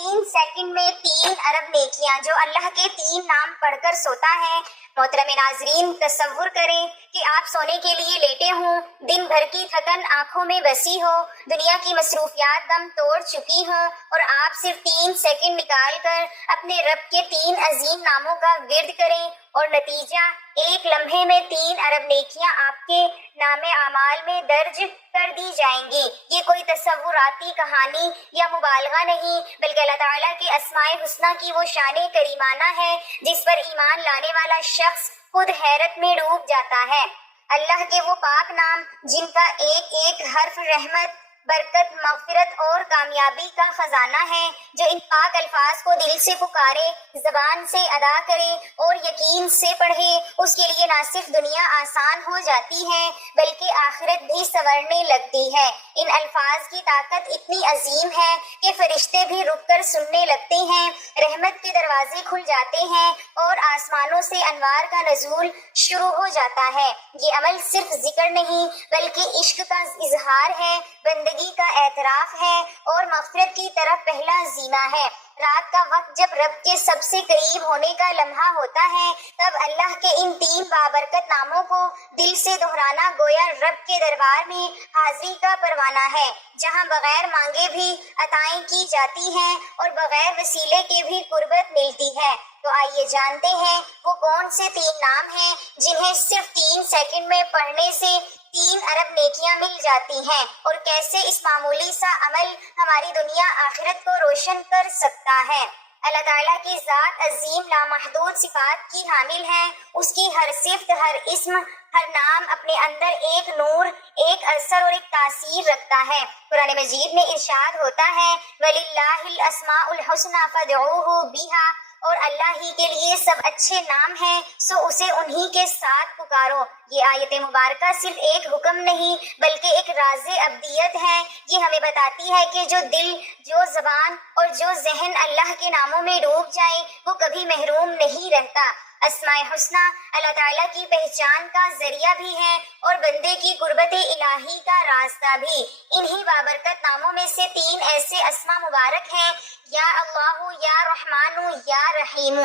3 second میں 3 ارب نیکیاں، جو اللہ کے 3 نام پڑھ کر سوتا ہے۔ محترم ناظرین، تصور کریں کہ آپ سونے کے لیے لیٹے ہوں، دن بھر کی تھکن آنکھوں میں بسی ہو، دنیا کی مصروفیات دم توڑ چکی ہوں، اور آپ صرف 3 سیکنڈ نکال کر اپنے رب کے 3 عظیم ناموں کا ورد کریں، اور نتیجہ ایک لمحے میں 3 ارب نیکیاں آپ کے نام اعمال میں درج کر دی جائیں گی۔ یہ کوئی تصوراتی کہانی یا مبالغہ نہیں، بلکہ اللہ تعالیٰ کے اسماء الحسنیٰ کی وہ شان کریمانہ ہے جس پر ایمان لانے والا شخص خود حیرت میں ڈوب جاتا ہے۔ اللہ کے وہ پاک نام جن کا ایک ایک حرف رحمت، برکت، مغفرت اور کامیابی کا خزانہ ہے، جو ان پاک الفاظ کو دل سے پکارے، زبان سے ادا کرے اور یقین سے پڑھے، اس کے لیے نہ صرف دنیا آسان ہو جاتی ہے بلکہ آخرت بھی سنورنے لگتی ہے۔ ان الفاظ کی طاقت اتنی عظیم ہے کہ فرشتے بھی رک کر سننے لگتے ہیں، رحمت کے دروازے کھل جاتے ہیں اور آسمانوں سے انوار کا نزول شروع ہو جاتا ہے۔ یہ عمل صرف ذکر نہیں بلکہ عشق کا اظہار ہے، بندگی کا اعتراف ہے اور مغفرت کی طرف پہلا زینہ ہے۔ رات کا وقت جب رب کے سب سے قریب ہونے کا لمحہ ہوتا ہے، تب اللہ کے ان 3 بابرکت ناموں کو دل سے دہرانا گویا رب کے دربار میں حاضری کا پروانہ ہے، جہاں بغیر مانگے بھی عطائیں کی جاتی ہیں اور بغیر وسیلے کے بھی قربت ملتی ہے۔ تو آئیے جانتے ہیں وہ کون سے 3 نام ہیں جنہیں صرف 3 سیکنڈ میں پڑھنے سے 3 ارب نیکیاں مل جاتی ہیں، اور کیسے اس معمولی سا عمل ہماری دنیا آخرت کو روشن کر سکتا ہے۔ اللہ تعالیٰ کی ذات عظیم لامحدود صفات کی حامل ہے، اس کی ہر صفت، ہر اسم، ہر نام اپنے اندر ایک نور، ایک اثر اور ایک تاثیر رکھتا ہے۔ قرآن مجید میں ارشاد ہوتا ہے وَلِلَّهِ الْأَسْمَاءُ الْحُسْنَىٰ فَادْعُوهُ بِهَا، اور اللہ ہی کے لیے سب اچھے نام ہیں، سو اسے انہی کے ساتھ پکارو۔ یہ آیت مبارکہ صرف ایک حکم نہیں بلکہ ایک راز ابدیت ہے۔ یہ ہمیں بتاتی ہے کہ جو دل، جو زبان اور جو ذہن اللہ کے ناموں میں ڈوب جائے وہ کبھی محروم نہیں رہتا۔ اسماء حسنیٰ اللہ تعالیٰ کی پہچان کا ذریعہ بھی ہے اور بندے کی قربت الہی کا راستہ بھی۔ انہی بابرکت ناموں میں سے 3 ایسے اسماء مبارک ہیں، یا اللہ، یا رحمان، یا رحیم،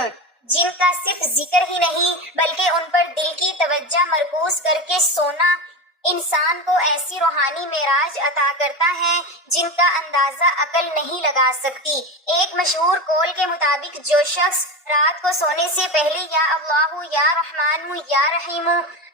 جن کا صرف ذکر ہی نہیں بلکہ ان پر دل کی توجہ مرکوز کر کے سونا انسان کو ایسی روحانی معراج عطا کرتا ہے جن کا اندازہ عقل نہیں لگا سکتی۔ ایک مشہور قول کے مطابق جو شخص رات کو سونے سے پہلے یا اللہ، یا رحمان، یا رحیم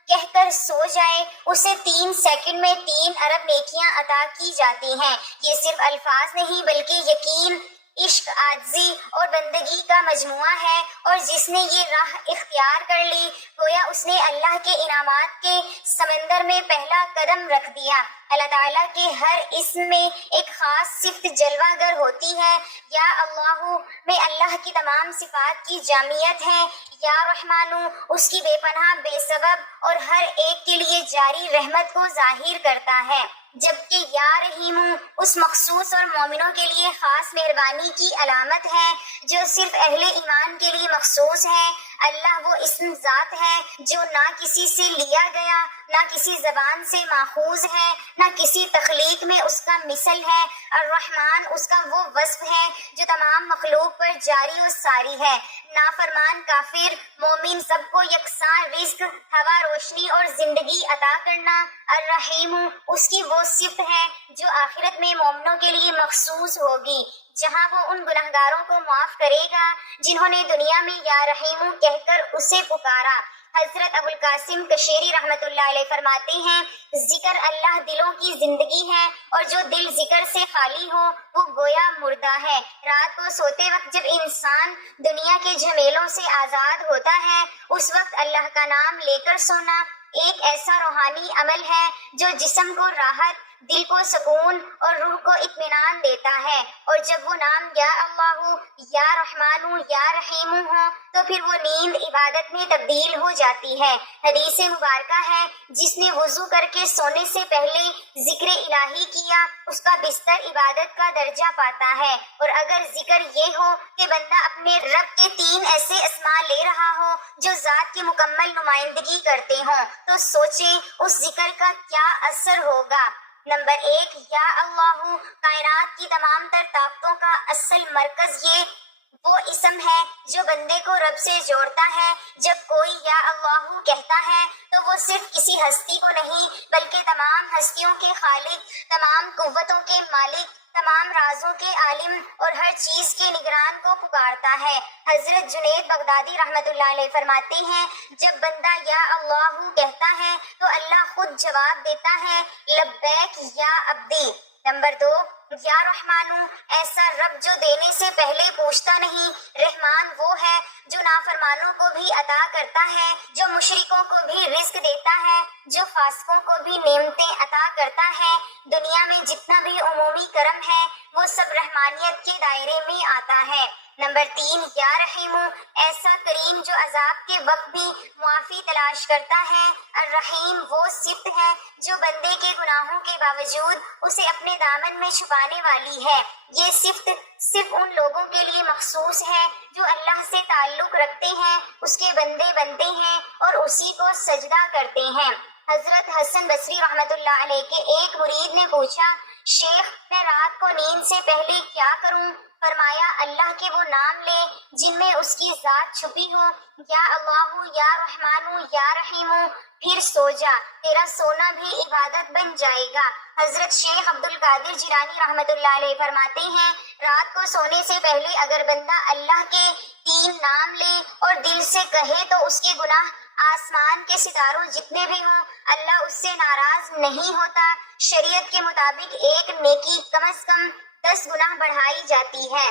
کہہ کر سو جائے، اسے 3 سیکنڈ میں 3 ارب نیکیاں عطا کی جاتی ہیں۔ یہ صرف الفاظ نہیں بلکہ یقین، عشق، عاجزی اور بندگی کا مجموعہ ہے، اور جس نے یہ راہ اختیار کر لی گویا اس نے اللہ کے انعامات کے سمندر میں پہلا قدم رکھ دیا۔ اللہ تعالیٰ کے ہر اسم میں ایک خاص صفت جلوہ گر ہوتی ہے۔ یا اللہ میں اللہ کی تمام صفات کی جامعیت ہے، یا رحمانو اس کی بے پناہ، بے سبب اور ہر ایک کے لیے جاری رحمت کو ظاہر کرتا ہے، جبکہ یا رحیم اس مخصوص اور مومنوں کے لیے خاص مہربانی کی علامت ہے جو صرف اہل ایمان کے لیے مخصوص ہے۔ اللہ وہ اسم ذات ہے جو نہ کسی سے لیا گیا، نہ کسی زبان سے ماخوذ ہے، نہ کسی تخلیق میں اس کا مثل ہے۔ الرحمن اس کا وہ وصف ہے جو تمام مخلوق پر جاری و ساری ہے۔ نافرمان، کافر، مومن سب کو یکساں رزق، ہوا، روشنی اور زندگی عطا کرنا۔ الرحیم اس کی وہ صفت ہے جو آخرت میں مومنوں کے لیے مخصوص ہوگی، جہاں وہ ان گنہگاروں کو معاف کرے گا جنہوں نے دنیا میں یا رحیم کہہ کر اسے پکارا۔ حضرت ابو القاسم کشیری رحمۃ اللہ علیہ فرماتے ہیں ذکر اللہ دلوں کی زندگی ہے، اور جو دل ذکر سے خالی ہو وہ گویا مردہ ہے۔ رات کو سوتے وقت جب انسان دنیا کے جھمیلوں سے آزاد ہوتا ہے، اس وقت اللہ کا نام لے کر سونا ایک ایسا روحانی عمل ہے جو جسم کو راحت، دل کو سکون اور روح کو اطمینان دیتا ہے۔ اور جب وہ نام یا اللہ، یا رحمان، یا رحیم ہو تو پھر وہ نیند عبادت میں تبدیل ہو جاتی ہے۔ حدیث مبارکہ ہے جس نے وضو کر کے سونے سے پہلے ذکر الہی کیا اس کا بستر عبادت کا درجہ پاتا ہے۔ اور اگر ذکر یہ ہو کہ بندہ اپنے رب کے 3 ایسے اسماء لے رہا ہو جو ذات کی مکمل نمائندگی کرتے ہوں، تو سوچیں اس ذکر کا کیا اثر ہوگا۔ نمبر 1، یا اللہ، کائنات کی تمام تر طاقتوں کا اصل مرکز یہ وہ اسم ہے جو بندے کو رب سے جوڑتا ہے۔ جب کوئی یا اللہ کہتا ہے تو وہ صرف کسی ہستی کو نہیں بلکہ تمام ہستیوں کے خالق، تمام قوتوں کے مالک، تمام رازوں کے عالم اور ہر چیز کے نگران کو پکارتا ہے۔ حضرت جنید بغدادی رحمۃ اللہ علیہ فرماتے ہیں، جب بندہ یا اللہ کہتا ہے تو اللہ خود جواب دیتا ہے، لبیک یا عبدی۔ نمبر 2، یا رحمانو، ایسا رب جو دینے سے پہلے پوچھتا نہیں۔ رحمان وہ ہے جو نافرمانوں کو بھی عطا کرتا ہے، جو مشرکوں کو بھی رزق دیتا ہے، جو فاسقوں کو بھی نعمتیں عطا کرتا ہے۔ دنیا میں جتنا بھی عمومی کرم ہے وہ سب رحمانیت کے دائرے میں آتا ہے۔ نمبر 3، یا رحیم، ایسا کریم جو عذاب کے وقت بھی معافی تلاش کرتا ہے۔ الرحیم وہ صفت ہے جو بندے کے گناہوں کے باوجود اسے اپنے دامن میں چھپانے والی ہے۔ یہ صفت صرف ان لوگوں کے لیے مخصوص ہے جو اللہ سے تعلق رکھتے ہیں، اس کے بندے بنتے ہیں اور اسی کو سجدہ کرتے ہیں۔ حضرت حسن بصری رحمۃ اللہ علیہ کے ایک مرید نے پوچھا، شیخ میں رات کو نیند سے پہلے کیا کروں؟ فرمایا، اللہ کے وہ نام لے جن میں اس کی ذات چھپی ہو، یا اللہ، یا رحمان، یا رحیم، پھر سو جا، تیرا سونا بھی عبادت بن جائے گا۔ حضرت شیخ عبد القادر جیلانی رحمۃ اللہ علیہ فرماتے ہیں، رات کو سونے سے پہلے اگر بندہ اللہ کے 3 نام لے اور دل سے کہے تو اس کے گناہ آسمان کے ستاروں جتنے بھی ہوں اللہ اس سے ناراض نہیں ہوتا۔ شریعت کے مطابق ایک نیکی کم از کم 10 گنا بڑھائی جاتی ہے،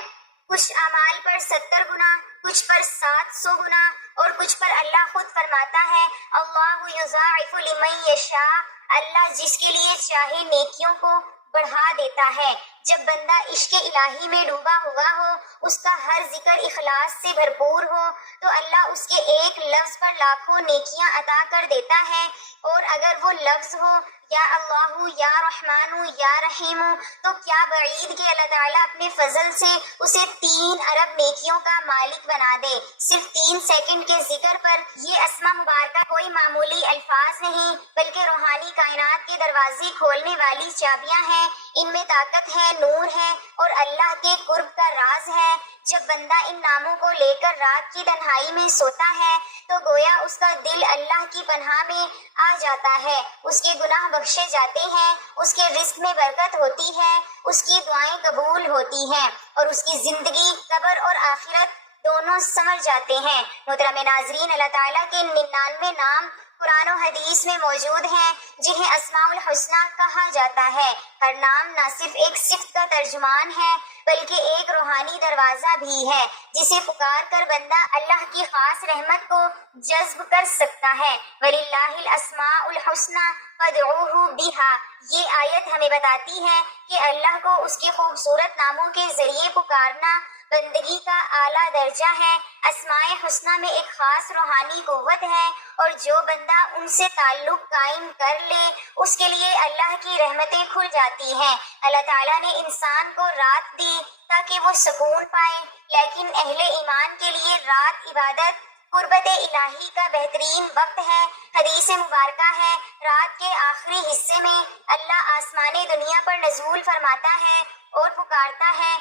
کچھ اعمال پر 70 گنا، کچھ پر 700 گنا اور کچھ پر اللہ خود فرماتا ہے، اللہ یضاعف لمن یشاء، اللہ جس کے لیے چاہے نیکیوں کو بڑھا دیتا ہے۔ جب بندہ عشق الہی میں ڈوبا ہوا ہو، اس کا ہر ذکر اخلاص سے بھرپور ہو تو اللہ اس کے ایک لفظ پر لاکھوں نیکیاں عطا کر دیتا ہے۔ اور اگر وہ لفظ ہو یا اللہ، یا رحمان، یا رحیم، تو کیا بعید کہ اللہ تعالیٰ اپنے فضل سے اسے 3 ارب نیکیوں کا مالک بنا دے۔ صرف 3 سیکنڈ کے ذکر پر یہ اسما مبارکہ کوئی معمولی الفاظ نہیں بلکہ روحانی کائنات کے دروازے کھولنے والی چابیاں ہیں۔ ان میں طاقت ہے، نور ہے اور اللہ کے قرب کا راز ہے۔ جب بندہ ان ناموں کو لے کر رات کی تنہائی میں سوتا ہے تو گویا اس کا دل اللہ کی پناہ میں آ جاتا ہے، اس کے گناہ بخشے جاتے ہیں، اس کے رزق میں برکت ہوتی ہے، اس کی دعائیں قبول ہوتی ہیں اور اس کی زندگی، قبر اور آخرت دونوں سنور جاتے ہیں۔ محترم ناظرین، اللہ تعالیٰ کے 99 نام قرآن و حدیث میں موجود ہیں جنہیں اسماء الحسنی کہا جاتا ہے۔ ہر نام نہ صرف ایک صفت کا ترجمان ہے بلکہ ایک روحانی دروازہ بھی ہے جسے پکار کر بندہ اللہ کی خاص رحمت کو جذب کر سکتا ہے۔ وَلِلَّهِ الْأَسْمَاءُ الْحُسْنَى فَادْعُوهُ بِهَا، یہ آیت ہمیں بتاتی ہے کہ اللہ کو اس کے خوبصورت ناموں کے ذریعے پکارنا بندگی کا اعلیٰ درجہ ہے۔ اسماء حسنہ میں ایک خاص روحانی قوت ہے اور جو بندہ ان سے تعلق قائم کر لے اس کے لیے اللہ کی رحمتیں کھل جاتی ہیں۔ اللہ تعالیٰ نے انسان کو رات دی تاکہ وہ سکون پائے، لیکن اہل ایمان کے لیے رات عبادت، قربت الہی کا بہترین وقت ہے۔ حدیث مبارکہ ہے، رات کے آخری حصے میں اللہ آسمان دنیا پر نزول فرماتا ہے اور پکارتا ہے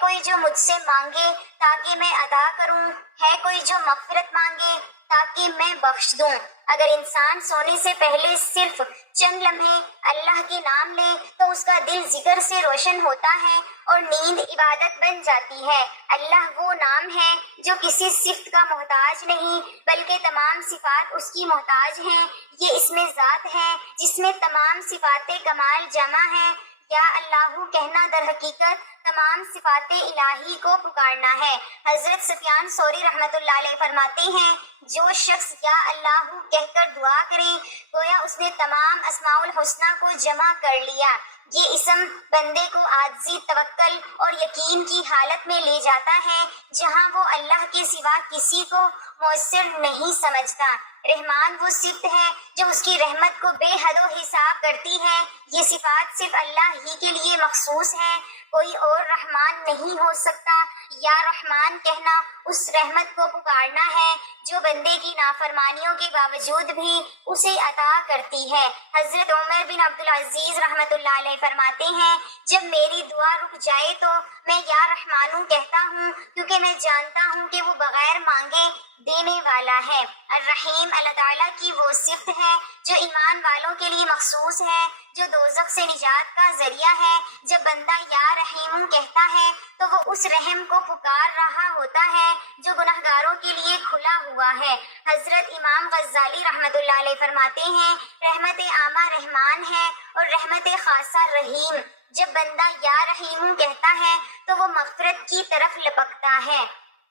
کوئی جو مجھ سے مانگے تاکہ میں عطا کروں، ہے کوئی جو مغفرت مانگے تاکہ میں بخش دوں۔ اگر انسان سونے سے پہلے صرف چند لمحے اللہ کے نام لے تو اس کا دل ذکر سے روشن ہوتا ہے اور نیند عبادت بن جاتی ہے۔ اللہ وہ نام ہے جو کسی صفت کا محتاج نہیں بلکہ تمام صفات اس کی محتاج ہیں۔ یہ اسم ذات ہے جس میں تمام صفات کمال جمع ہیں۔ یا اللہ کہنا در حقیقت تمام صفات الہی کو پکارنا ہے۔ حضرت سفیان ثوری رحمۃ اللہ علیہ فرماتے ہیں، جو شخص یا اللہ کہہ کر دعا کرے گویا اس نے تمام اسماء الحسنہ کو جمع کر لیا۔ یہ اسم بندے کو عاجزی، توکل اور یقین کی حالت میں لے جاتا ہے جہاں وہ اللہ کے سوا کسی کو مؤثر نہیں سمجھتا۔ رحمان وہ صفت ہے جو اس کی رحمت کو بے حد و حساب کرتی ہے۔ یہ صفات صرف اللہ ہی کے لیے مخصوص ہے، کوئی اور رحمان نہیں ہو سکتا۔ یا رحمان کہنا اس رحمت کو پکارنا ہے جو بندے کی نافرمانیوں کے باوجود بھی اسے عطا کرتی ہے۔ حضرت عمر بن عبدالعزیز رحمۃ اللہ علیہ فرماتے ہیں جب میری دعا رک جائے تو میں یا رحمانو کہتا ہوں کیونکہ میں جانتا ہوں کہ وہ بغیر مانگے دینے والا ہے۔ الرحیم اللہ تعالیٰ کی وہ صفت ہے جو ایمان والوں کے لیے مخصوص ہے، جو دوزخ سے نجات کا ذریعہ ہے۔ جب بندہ یا رحیم کہتا ہے تو وہ اس رحم کو پکار رہا ہوتا ہے جو گنہگاروں کے لیے کھلا ہوا ہے۔ حضرت امام غزالی رحمۃ اللہ علیہ فرماتے ہیں رحمت عامہ رحمان ہے اور رحمت خاصہ رحیم۔ جب بندہ یا رحیم کہتا ہے تو وہ مغفرت کی طرف لپکتا ہے۔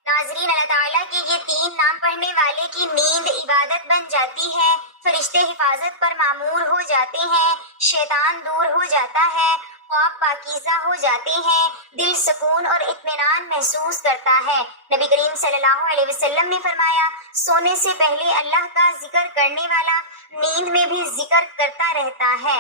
ناظرین، اللہ تعالیٰ کے یہ 3 نام پڑھنے والے کی نیند عبادت بن جاتی ہے، فرشتے حفاظت پر معمور ہو جاتے ہیں، شیطان دور ہو جاتا ہے، خواب پاکیزہ ہو جاتے ہیں، دل سکون اور اطمینان محسوس کرتا ہے۔ نبی کریم صلی اللہ علیہ وسلم نے فرمایا سونے سے پہلے اللہ کا ذکر کرنے والا نیند میں بھی ذکر کرتا رہتا ہے۔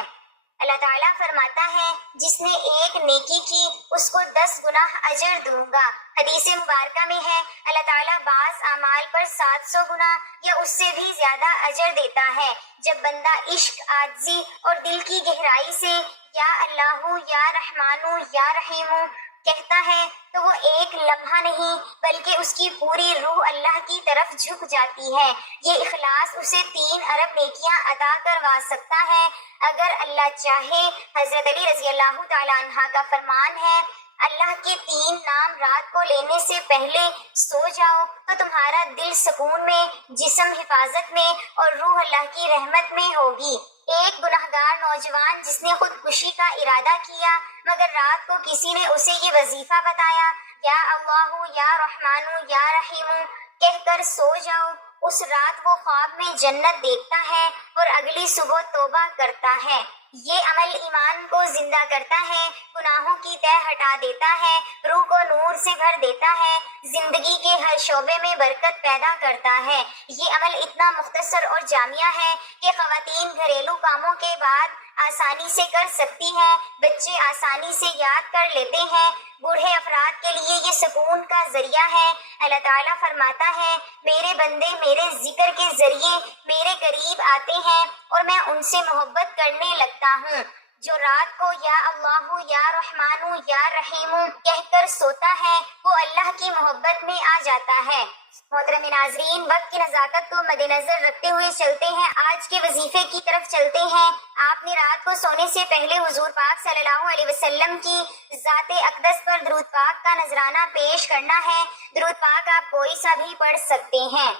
اللہ تعالیٰ فرماتا ہے جس نے ایک نیکی کی اس کو 10 گناہ اجر دوں گا۔ حدیث مبارکہ میں ہے اللہ تعالیٰ بعض اعمال پر 700 گنا یا اس سے بھی زیادہ اجر دیتا ہے۔ جب بندہ عشق، عاجزی اور دل کی گہرائی سے یا اللہ یا رحمانو یا رحیمو کہتا ہے تو وہ ایک لمحہ نہیں بلکہ اس کی پوری روح اللہ کی طرف جھک جاتی ہے۔ یہ اخلاص اسے 3 ارب نیکیاں عطا کروا سکتا ہے اگر اللہ چاہے۔ حضرت علی رضی اللہ تعالیٰ عنہ کا فرمان ہے اللہ کے 3 نام رات کو لینے سے پہلے سو جاؤ تو تمہارا دل سکون میں، جسم حفاظت میں اور روح اللہ کی رحمت میں ہوگی۔ ایک گنہگار نوجوان جس نے خودکشی کا ارادہ کیا مگر رات کو کسی نے اسے یہ وظیفہ بتایا یا اللہ یا رحمانو یا رحیمو کہہ کر سو جاؤ، اس رات وہ خواب میں جنت دیکھتا ہے اور اگلی صبح توبہ کرتا ہے۔ یہ عمل ایمان کو زندہ کرتا ہے، گناہوں کی تہ ہٹا دیتا ہے، روح کو نور سے بھر دیتا ہے، زندگی کے ہر شعبے میں برکت پیدا کرتا ہے۔ یہ عمل اتنا مختصر اور جامع ہے کہ خواتین گھریلو کاموں کے بعد آسانی سے کر سکتی ہیں، بچے آسانی سے یاد کر لیتے ہیں، بوڑھے افراد کے لیے یہ سکون کا ذریعہ ہے۔ اللہ تعالیٰ فرماتا ہے میرے بندے میرے ذکر کے ذریعے میرے قریب آتے ہیں اور میں ان سے محبت کرنے لگتا ہوں۔ جو رات کو یا اللہ یا رحمانو یا رحیمو کہہ کر سوتا ہے وہ اللہ کی محبت میں آ جاتا ہے۔ محترم ناظرین، وقت کی نزاکت کو مد نظر رکھتے ہوئے چلتے ہیں، آج کے وظیفے کی طرف چلتے ہیں۔ آپ نے رات کو سونے سے پہلے حضور پاک صلی اللہ علیہ وسلم کی ذات اقدس پر درود پاک کا نذرانہ پیش کرنا ہے۔ درود پاک آپ کوئی سا بھی پڑھ سکتے ہیں۔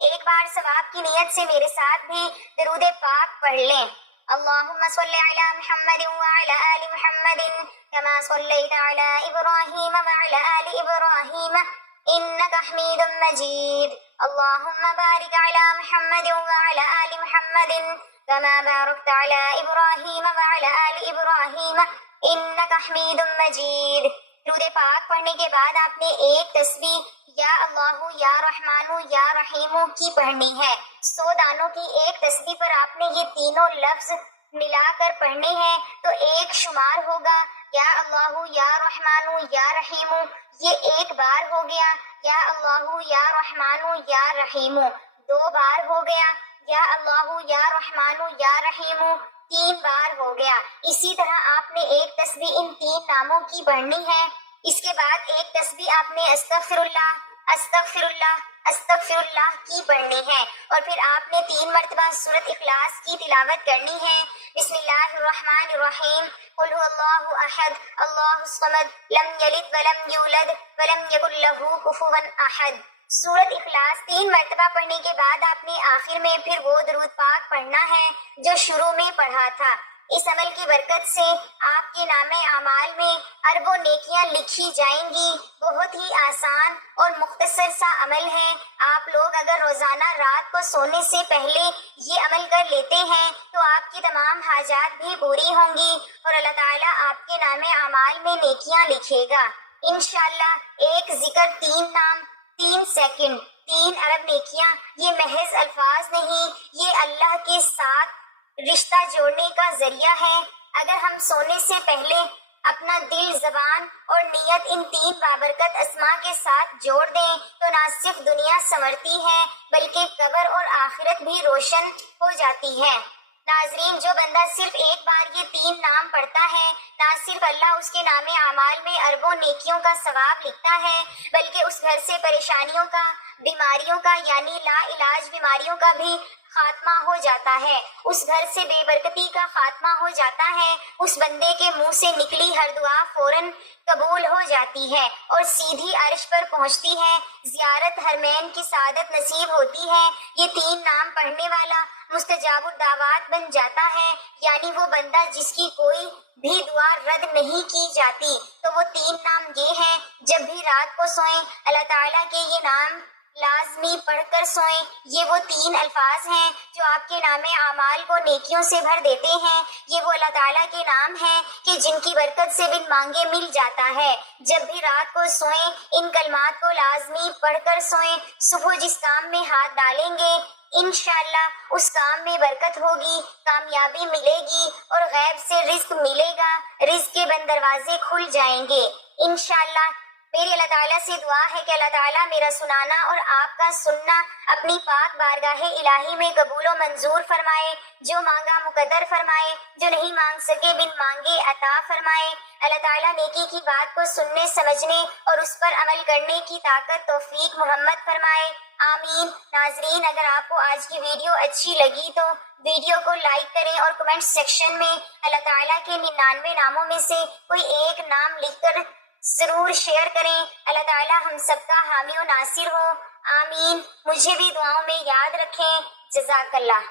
ایک بار ثواب کی نیت سے میرے ساتھ بھی درود پاک پڑھ لیں۔ اللہم صلی علی محمد وعلی آل محمد کما صلیت علی ابراہیم وعلی آل ابراہیم انک حمید مجید۔ اللہم بارک علی محمد وعلی آل محمد کما بارکت علی ابراہیم وعلی آل ابراہیم انک حمید مجید۔ درود پاک پڑھنے کے بعد آپ نے ایک تسبیح یا اللہ یا رحمانو یا رحیمو کی پڑھنی ہے۔ 100 دانوں کی ایک تسبیح پر آپ نے یہ تینوں لفظ ملا کر پڑھنے ہیں تو ایک شمار ہوگا یا اللہ یا رحمانو یا رحیمو، یہ ایک بار ہو گیا، یا اللہ یا رحمانو یا رحیمو 2 بار ہو گیا، یا اللہ یا رحمانو یا رحیمو 3 بار ہو گیا۔ اسی طرح آپ نے ایک تسبیح ان 3 ناموں کی پڑھنی ہے۔ اس کے بعد ایک تسبیح آپ نے استغفر اللہ استغفر اللہ استغفر اللہ کی پڑھنی ہے، اور پھر آپ نے 3 مرتبہ سورۃ اخلاص کی تلاوت کرنی ہے۔ بسم اللہ الرحمن الرحیم، قل هو اللہ احد اللہ الصمد لم یلد ولم یولد ولم یکن لہ کفوا احد۔ سورۃ اخلاص 3 مرتبہ پڑھنے کے بعد آپ نے آخر میں پھر وہ درود پاک پڑھنا ہے جو شروع میں پڑھا تھا۔ اس عمل کی برکت سے آپ کے نام اعمال میں اربوں نیکیاں لکھی جائیں گی۔ بہت ہی آسان اور مختصر سا عمل ہے۔ آپ لوگ اگر روزانہ رات کو سونے سے پہلے یہ عمل کر لیتے ہیں تو آپ کی تمام حاجات بھی پوری ہوں گی اور اللہ تعالیٰ آپ کے نام اعمال میں نیکیاں لکھے گا۔ انشاءاللہ ایک ذکر 3 نام 3 سیکنڈ 3 ارب نیکیاں، یہ محض الفاظ نہیں، یہ اللہ کے ساتھ رشتہ جوڑنے کا ذریعہ ہے۔ اگر ہم سونے سے پہلے اپنا دل، زبان اور نیت ان 3 بابرکت اسما کے ساتھ جوڑ دیں تو نہ صرف دنیا سنورتی ہے بلکہ قبر اور آخرت بھی روشن ہو جاتی ہے۔ ناظرین، جو بندہ صرف ایک بار یہ 3 نام پڑھتا ہے، نہ صرف اللہ اس کے نام اعمال میں اربوں نیکیوں کا ثواب لکھتا ہے بلکہ اس گھر سے پریشانیوں کا، بیماریوں کا یعنی لا علاج بیماریوں کا بھی خاتمہ ہو جاتا ہے، اس گھر سے بے برکتی کا خاتمہ ہو جاتا ہے، اس بندے کے منہ سے نکلی ہر دعا فوراً قبول ہو جاتی ہے اور سیدھی عرش پر پہنچتی ہے، زیارت حرمین کی سعادت نصیب ہوتی ہے۔ یہ 3 نام پڑھنے والا مستجاب الدعوات بن جاتا ہے، یعنی وہ بندہ جس کی کوئی بھی دعا رد نہیں کی جاتی۔ تو وہ 3 نام یہ ہیں، جب بھی رات کو سوئیں اللہ تعالیٰ کے یہ نام لازمی پڑھ کر سوئیں۔ یہ وہ 3 الفاظ ہیں جو آپ کے نام اعمال کو نیکیوں سے بھر دیتے ہیں۔ یہ وہ اللہ تعالیٰ کے نام ہیں کہ جن کی برکت سے بن مانگے مل جاتا ہے۔ جب بھی رات کو سوئیں ان کلمات کو لازمی پڑھ کر سوئیں۔ صبح جس کام میں ہاتھ ڈالیں گے انشاءاللہ اس کام میں برکت ہوگی، کامیابی ملے گی اور غیب سے رزق ملے گا، رزق کے بند دروازے کھل جائیں گے انشاءاللہ۔ میری اللہ تعالیٰ سے دعا ہے کہ اللہ تعالیٰ میرا سنانا اور آپ کا سننا اپنی پاک بارگاہ الہی میں قبول و منظور فرمائے، جو مانگا مقدر فرمائے، جو نہیں مانگ سکے بن مانگے عطا فرمائے۔ اللہ تعالیٰ نیکی کی بات کو سننے، سمجھنے اور اس پر عمل کرنے کی طاقت توفیق محمد فرمائے، آمین۔ ناظرین، اگر آپ کو آج کی ویڈیو اچھی لگی تو ویڈیو کو لائک کریں اور کمنٹ سیکشن میں اللہ تعالیٰ کے 99 ناموں میں سے کوئی ایک نام لکھ کر ضرور شیئر کریں۔ اللہ تعالیٰ ہم سب کا حامی و ناصر ہو، آمین۔ مجھے بھی دعاؤں میں یاد رکھیں، جزاک اللہ۔